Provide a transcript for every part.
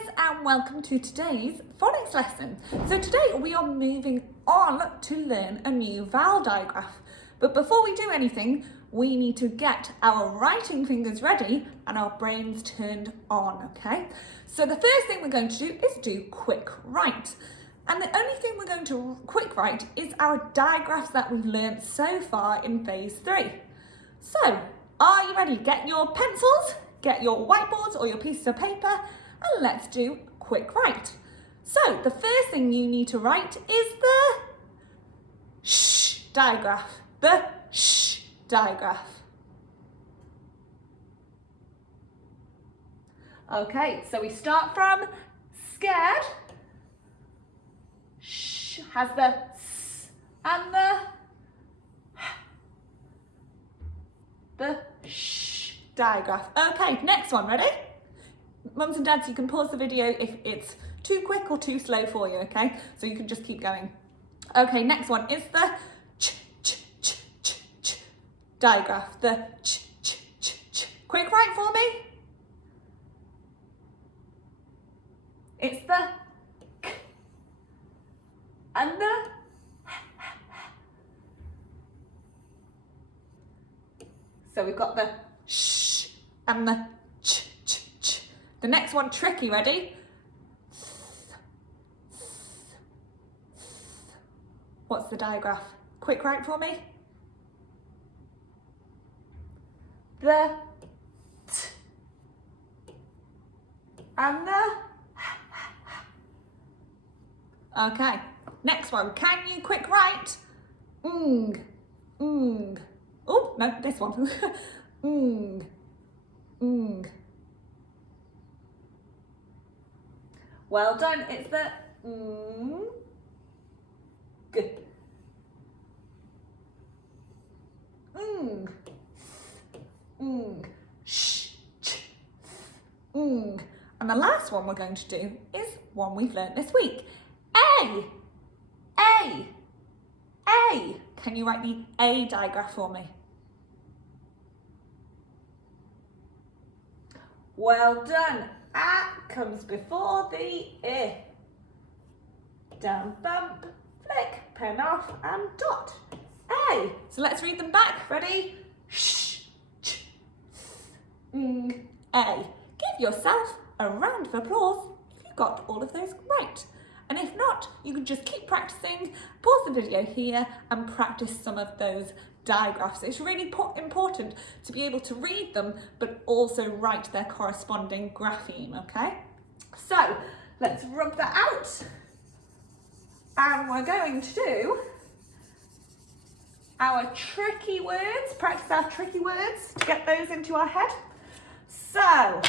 learners, and welcome to today's phonics lesson. So today we are moving on to learn a new vowel digraph. But before we do anything, we need to get our writing fingers ready and our brains turned on, okay? So the first thing we're going to do is do quick write. And the only thing we're going to quick write is our digraphs that we've learned so far in phase 3. So, are you ready? Get your pencils, get your whiteboards or your pieces of paper, and let's do quick write. So, the first thing you need to write is the sh digraph. The sh digraph. Okay, so we start from scared. Sh has the s and the sh digraph. Okay, next one, ready? Mums and dads, you can pause the video if it's too quick or too slow for you, okay? So you can just keep going. Okay, next one is the ch digraph. The ch. Quick write for me. It's the k and the so we've got the sh and the ch. The next one, tricky, ready? What's the digraph? Quick write for me. The t and the okay, next one, can you quick write? Oh, no, this one. Well done, it's the good. Sh, ch, And the last one we're going to do is one we've learnt this week. A. Can you write the A digraph for me? Well done. A comes before the I. Down, bump, flick, pen off, and dot. A. So let's read them back. Ready? Sh, ch, A. Give yourself a round of applause if you got all of those right. And if not, you can just keep practicing, pause the video here and practice some of those digraphs. It's really important to be able to read them, but also write their corresponding grapheme, okay? So let's rub that out. And we're going to do our tricky words, practice our tricky words to get those into our head. So,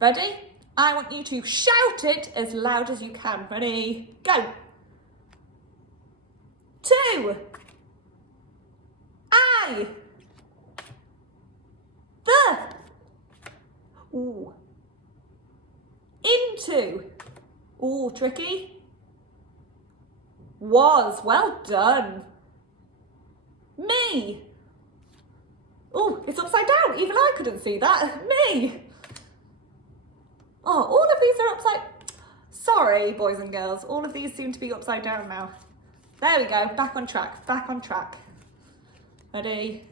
ready? I want you to shout it as loud as you can. Ready? Go. 2. I. The. Ooh. Into. Ooh, tricky. Was. Well done. Me. Oh, it's upside down. Even I couldn't see that. Me. Oh, all of these are upside... Sorry, boys and girls. All of these seem to be upside down now. There we go. Back on track. Back on track. Ready?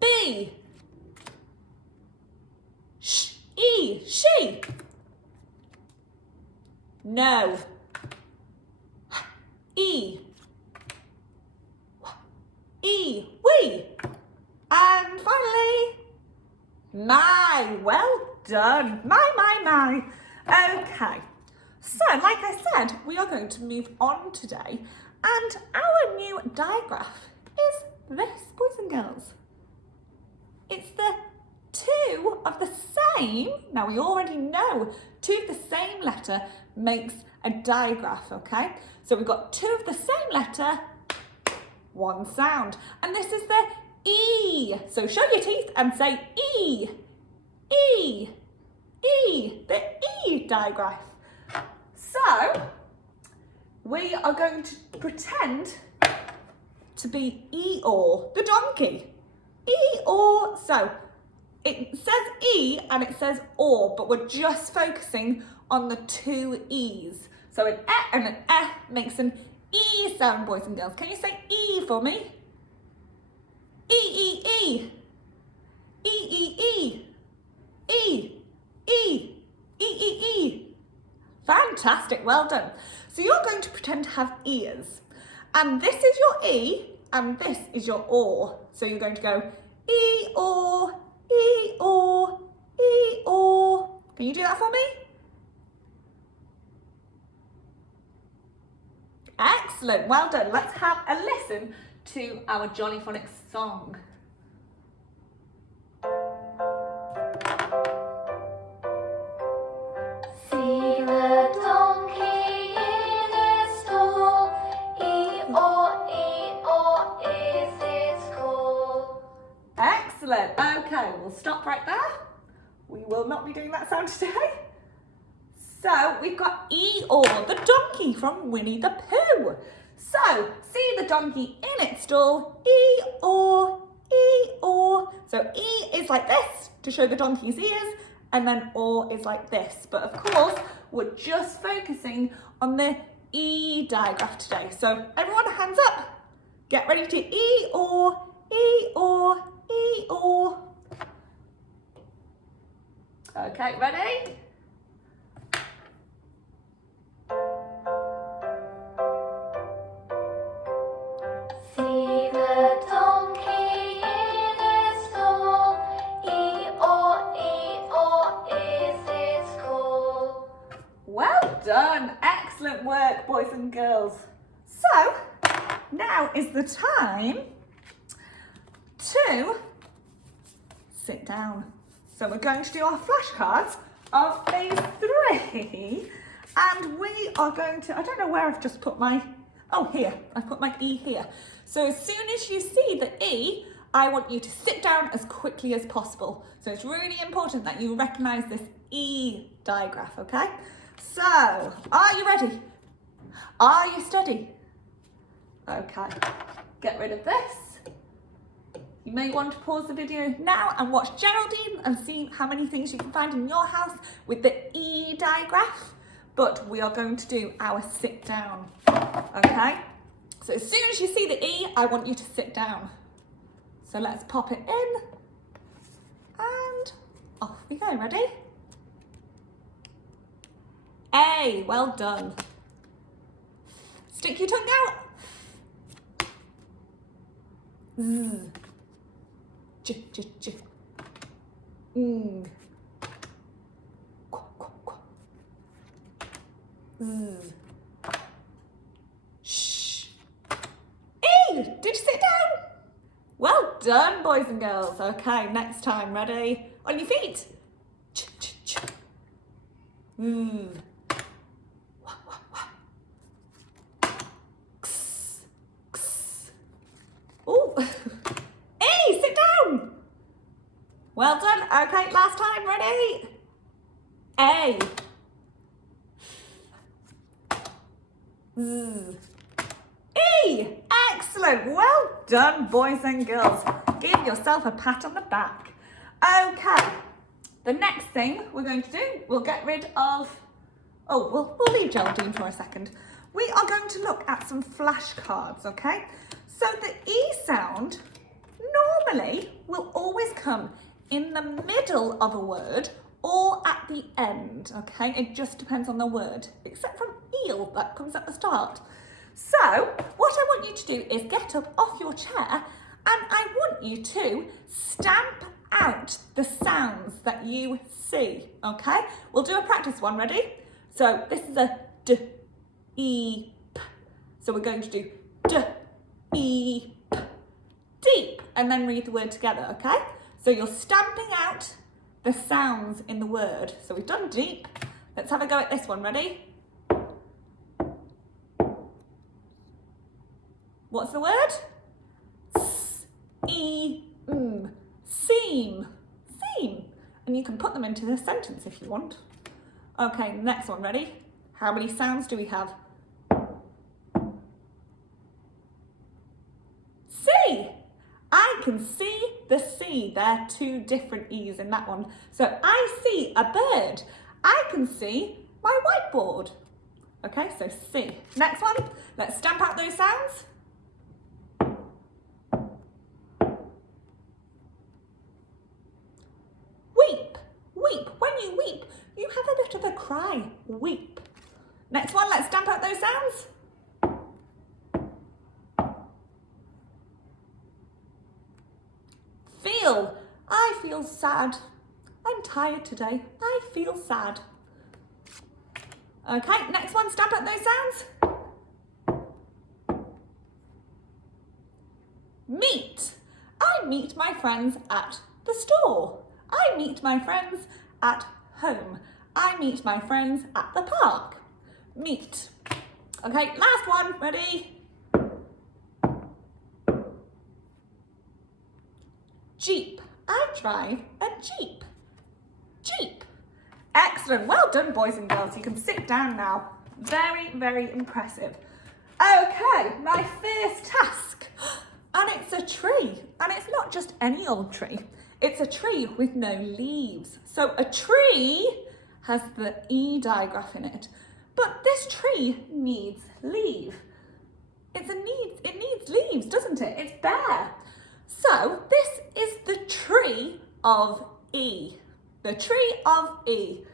B. Sh. E. She. No. E. E. We. And finally, my. Well done. My. Okay. So, like I said, we are going to move on today, and our new digraph is this, boys and girls. It's the 2 of the same. Now, we already know 2 of the same letter makes a digraph, okay? So we've got 2 of the same letter, 1 sound. And this is the E. So show your teeth and say E. E. E. The E digraph. So we are going to pretend to be Eeyore, the donkey. Eeyore. So it says E and it says or, but we're just focusing on the two E's. So an E and an E makes an E sound, boys and girls. Can you say E for me? E, E, E. E, E, E. E, E, E, E, E. Fantastic, well done. So you're going to pretend to have ears. And this is your E and this is your O. So you're going to go E, O, E, O, E, O. Can you do that for me? Excellent, well done. Let's have a listen to our Jolly Phonics song. See the donkey in its stall, E-O, is its call. Excellent, okay, we'll stop right there. We will not be doing that sound today. So we've got Eeyore, the donkey from Winnie the Pooh. So see the donkey in its stall, Eeyore, Eeyore. So E is like this to show the donkey's ears, and then O is like this. But of course, we're just focusing on the E digraph today. So everyone, hands up. Get ready to Eeyore, Eeyore, Eeyore. Okay, ready? See the donkey in its stall, E-O, is its call. Well done, excellent work, boys and girls. So now is the time to sit down. So we're going to do our flashcards of phase 3, and we are going to, I don't know where I've just put my, oh here, I've put my E here. So as soon as you see the E, I want you to sit down as quickly as possible. So it's really important that you recognise this E digraph, okay? So, are you ready? Are you steady? Okay, get rid of this. You may want to pause the video now and watch Geraldine and see how many things you can find in your house with the E digraph. But we are going to do our sit down, okay? So as soon as you see the E, I want you to sit down. So let's pop it in and off we go, ready? A, well done. Stick your tongue out. Z. J, j, j. Ng. Qu, qu, qu. Z. Shh. E, did you sit down? Well done, boys and girls. Okay, next time, ready? On your feet. Ch, ch, ch. Mm. Oh, hey, sit down. Well done. Okay, last time, ready? A. Z. E. Excellent. Well done, boys and girls. Give yourself a pat on the back. Okay, the next thing we're going to do, we'll get rid of, we'll leave Geraldine for a second. We are going to look at some flashcards, okay? So the E sound normally will always come in the middle of a word or at the end, okay? It just depends on the word, except from eel, that comes at the start. So what I want you to do is get up off your chair and I want you to stamp out the sounds that you see, okay? We'll do a practice one, ready? So this is a D, E, P. So we're going to do D, E, P, deep, and then read the word together, okay? So you're stamping out the sounds in the word. So we've done deep. Let's have a go at this one, ready? What's the word? S, E, M, seam, seam. And you can put them into a sentence if you want. Okay, next one, ready? How many sounds do we have? C. I can see the C. There are two different E's in that one. So I see a bird. I can see my whiteboard. Okay, so C. Next one, let's stamp out those sounds. Weep, weep. When you weep, you have a bit of a cry. Weep. Next one, let's stamp out those sounds. Feel. I feel sad. I'm tired today. I feel sad. Okay, next one, stamp out those sounds. Meet. I meet my friends at the store. I meet my friends at home. I meet my friends at the park. Meet. Okay, last one, ready? Jeep. I drive a Jeep. Jeep. Excellent. Well done, boys and girls. You can sit down now. Very, very impressive. Okay, my first task. And it's a tree. And it's not just any old tree. It's a tree with no leaves. So a tree has the E digraph in it. But this tree needs leaves. It needs leaves, doesn't it? It's bare. So this is the tree of E. The tree of E.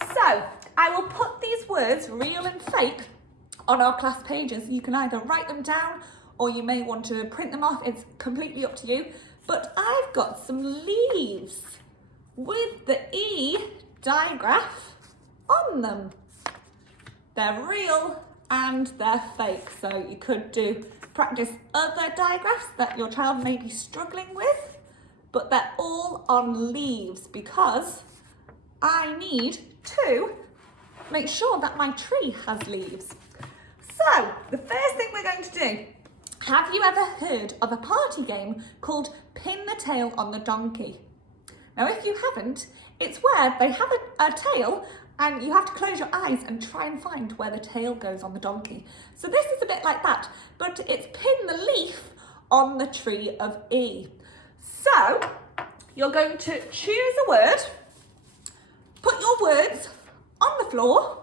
So I will put these words, real and fake, on our class pages. You can either write them down or you may want to print them off. It's completely up to you. But I've got some leaves with the E digraph on them. They're real and they're fake. So you could practice other digraphs that your child may be struggling with, but they're all on leaves because I need to make sure that my tree has leaves. So the first thing we're going to do, have you ever heard of a party game called Pin the Tail on the Donkey? Now if you haven't, it's where they have a tail and you have to close your eyes and try and find where the tail goes on the donkey. So this is a bit like that, but it's pin the leaf on the tree of E. So you're going to choose a word, put your words on the floor,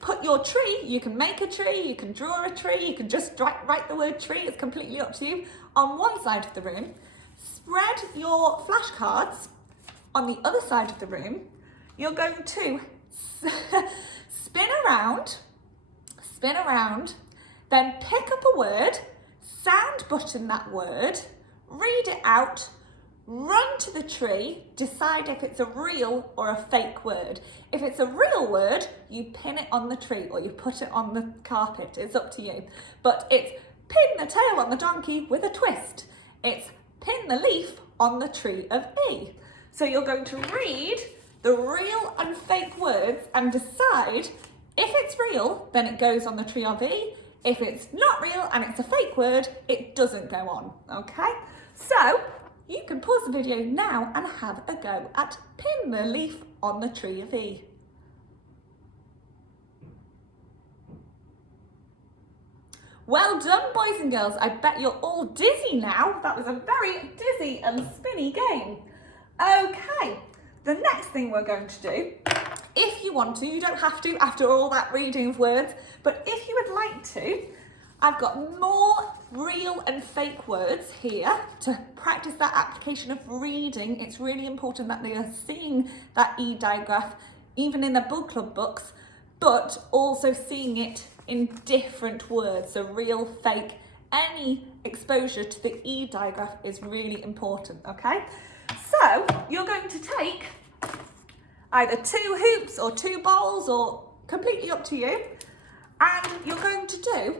put your tree, you can make a tree, you can draw a tree, you can just write the word tree, it's completely up to you, on one side of the room. Spread your flashcards on the other side of the room. You're going to spin around, then pick up a word, sound button that word, read it out, run to the tree, decide if it's a real or a fake word. If it's a real word, you pin it on the tree or you put it on the carpet. It's up to you. But it's pin the tail on the donkey with a twist. It's pin the leaf on the tree of E. So you're going to read the real and fake words and decide if it's real, then it goes on the tree of E. If it's not real and it's a fake word, it doesn't go on, okay? So you can pause the video now and have a go at pin the leaf on the tree of E. Well done, boys and girls. I bet you're all dizzy now. That was a very dizzy and spinny game. Okay, the next thing we're going to do, if you want to, you don't have to after all that reading of words, but if you would like to, I've got more real and fake words here to practice that application of reading. It's really important that they are seeing that E digraph, even in the book club books, but also seeing it in different words, so real, fake. Any exposure to the E digraph is really important, okay? So you're going to take either 2 hoops or 2 bowls, or completely up to you, and you're going to do,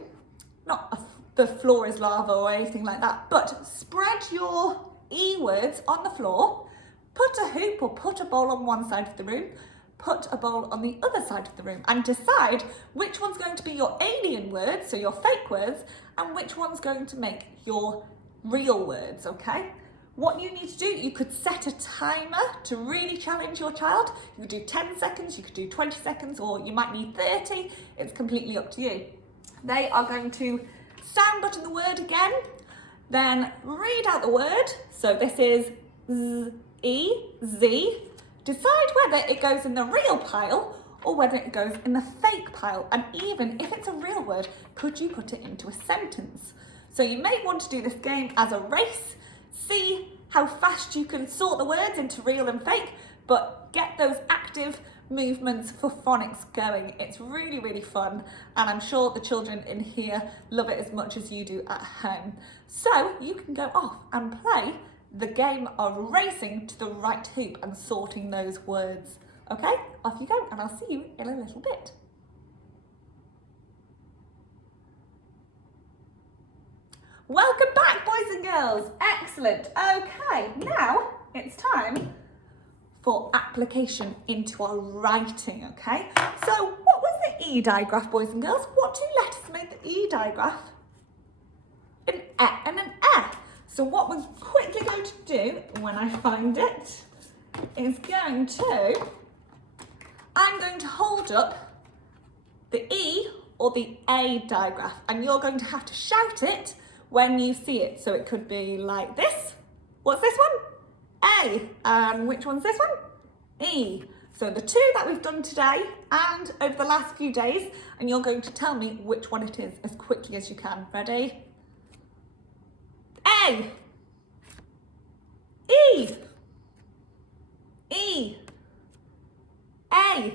the floor is lava or anything like that, but spread your E words on the floor, put a hoop or put a bowl on one side of the room, put a bowl on the other side of the room, and decide which one's going to be your alien words, so your fake words, and which one's going to make your real words, okay? What you need to do, you could set a timer to really challenge your child. You could do 10 seconds, you could do 20 seconds, or you might need 30. It's completely up to you. They are going to sound button the word again, Then read out the word. So this is Z, E, Z. Decide whether it goes in the real pile or whether it goes in the fake pile. And even if it's a real word, could you put it into a sentence? So you may want to do this game as a race, see how fast you can sort the words into real and fake, but get those active movements for phonics going. It's really, really fun, and I'm sure the children in here love it as much as you do at home. So you can go off and play the game of racing to the right hoop and sorting those words. Okay, off you go, and I'll see you in a little bit. Welcome back, boys and girls. Excellent. Okay, now it's time for application into our writing, okay? So what was the E digraph, boys and girls? What two letters made the E digraph? An E and an E. So what we're quickly going to do when I find it is I'm going to hold up the E or the A digraph, and you're going to have to shout it when you see it. So it could be like this. What's this one? A. And which one's this one? E. So the two that we've done today and over the last few days, and you're going to tell me which one it is as quickly as you can. Ready? A. E. E. A.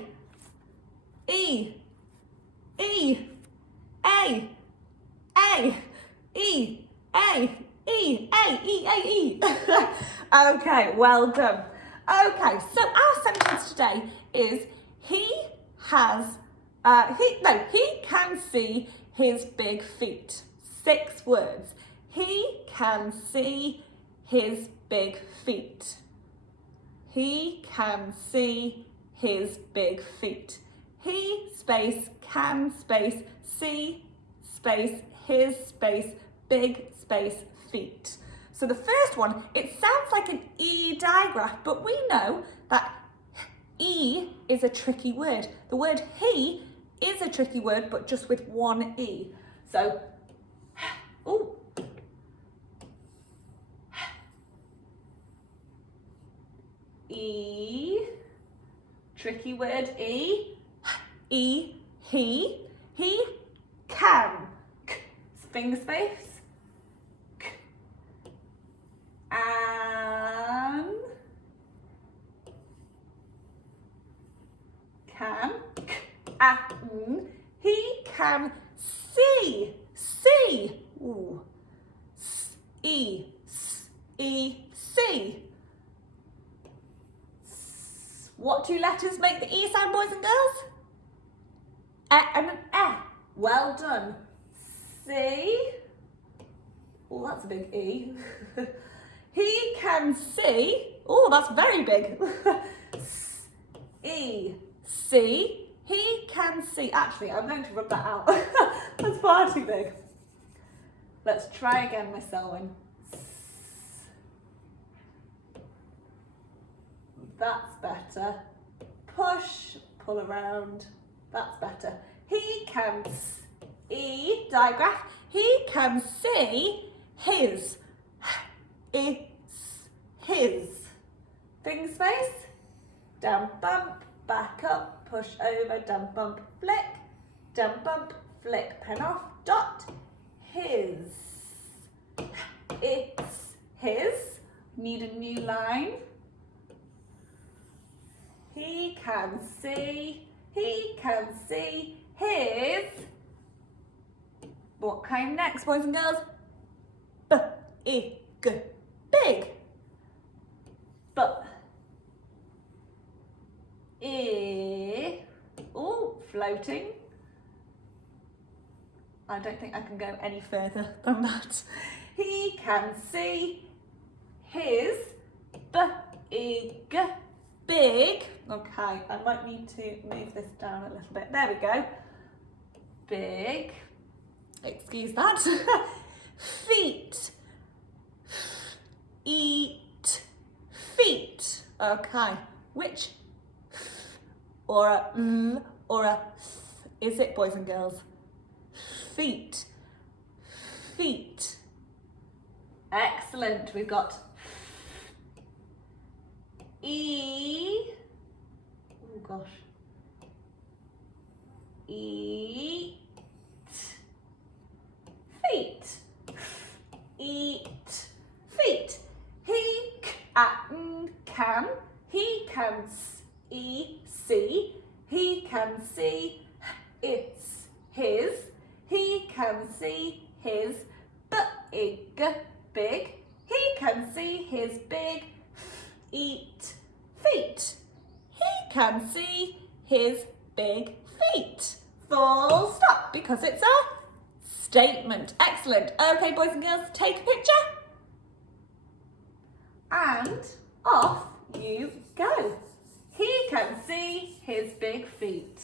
E. E. A. A. E. A. E. A. E. A. E. Okay, well done. Okay, so our sentence today is he can see his big feet. 6 words. He can see his big feet. He can see his big feet. He space can space see space his space big space feet. So the first one, it sounds like an E digraph, but we know that E is a tricky word. The word he is a tricky word, but just with one E. So, ooh. E, tricky word E, E, he can, finger space, and can, he can see, ooh, see. What two letters make the E sound, boys and girls? E and an E. Well done. See. Oh, that's a big E. He can see. Oh, that's very big. E. See. He can see. Actually, I'm going to rub that out. That's far too big. Let's try again, Miss Selwyn. That's better. Push, pull around. That's better. He can E digraph. He can see his. It's his. Finger space. Down bump, back up, push over, down bump, flick. Down bump, flick, pen off, dot. His. It's his. Need a new line. He can see his, what came next, boys and girls? Big, big. Oh, floating. I don't think I can go any further than that. He can see his big, okay, I might need to move this down a little bit. There we go. Big, excuse that. Feet, eat, feet. Okay, which or a or a is it, boys and girls? Feet, feet. Excellent. We've got E. Oh gosh. Eat. Feet. Eat. Feet. He can. He can see. He can see. It's his. He can see his big. He can see his big feet. He can see his big feet. Full stop, because it's a statement. Excellent. Okay, boys and girls, take a picture. And off you go. He can see his big feet.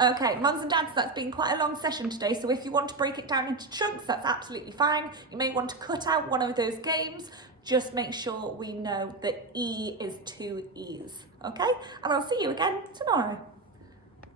Okay, mums and dads, that's been quite a long session today, so if you want to break it down into chunks, that's absolutely fine. You may want to cut out one of those games. Just make sure we know that E is 2 E's, okay? And I'll see you again tomorrow.